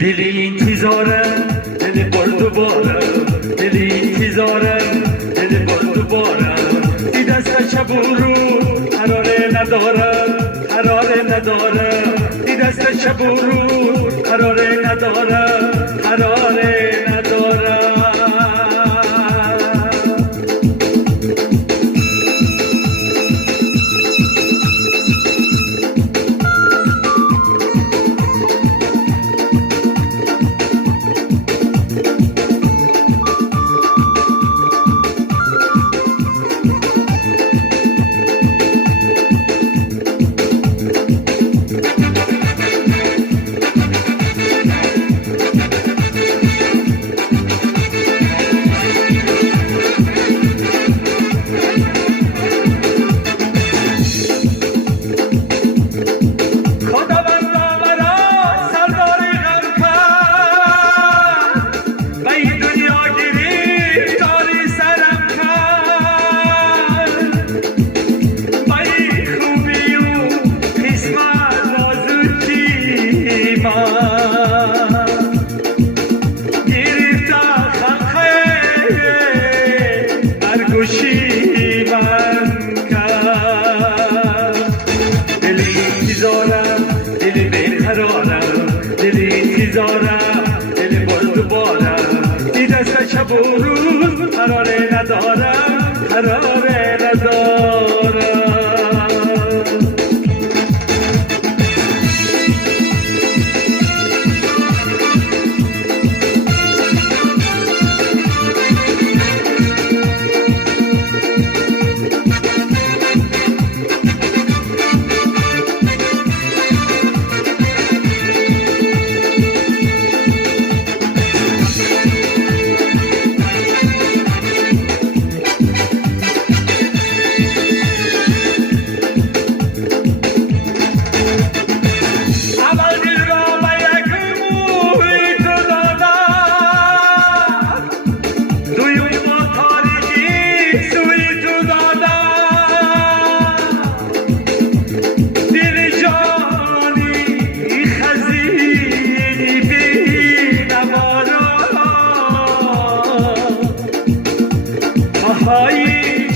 دلی انتظارم دل بار دوباره دلی انتظارم دل بار دوباره دی دست شب و رو قراره ندارم قراره ندارم دی دست شب و رو قراره ندارم قراره ندارم دل باز دوبارم دی دست شب و روز قراره ندارم قراره ندارم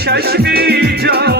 چشمی جان